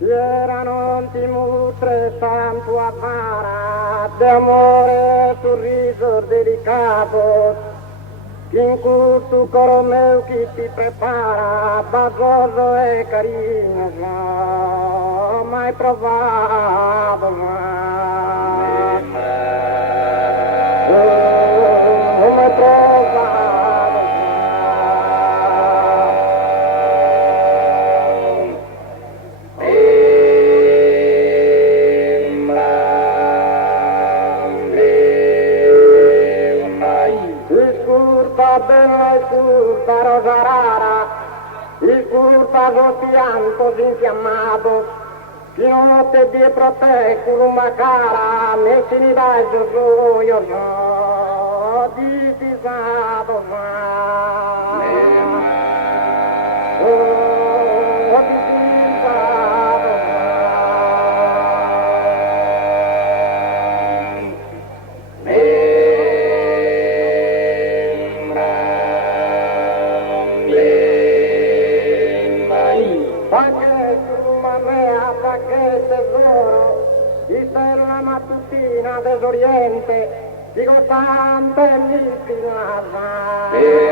Fiera non ti mutre tanto a para, d'amore sorriso delicato, in cui tu coro meu che ti prepara, basoso e carino, mai provato, mai provato. Bella e curta rosa rara, il curtaso pianto infiammato, che notte dietro te con una cara, mettimi dai Gesù, io so, di pisato la mattutina desoriente, dico tante mi filava. Che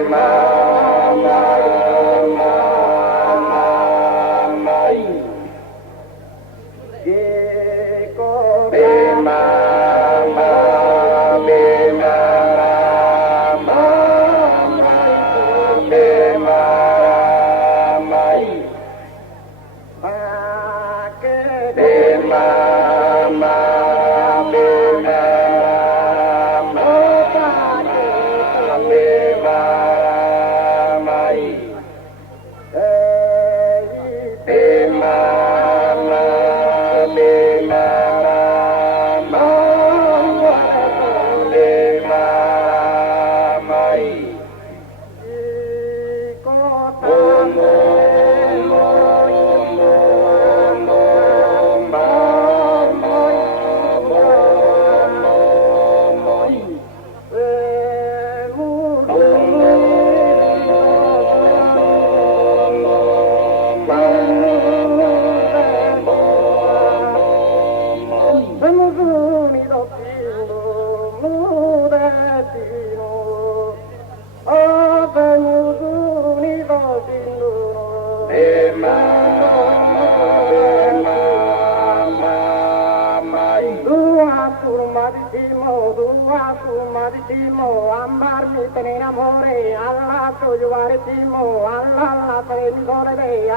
ammarmi tenere amore, alla sogliare timo, alla prendore lei,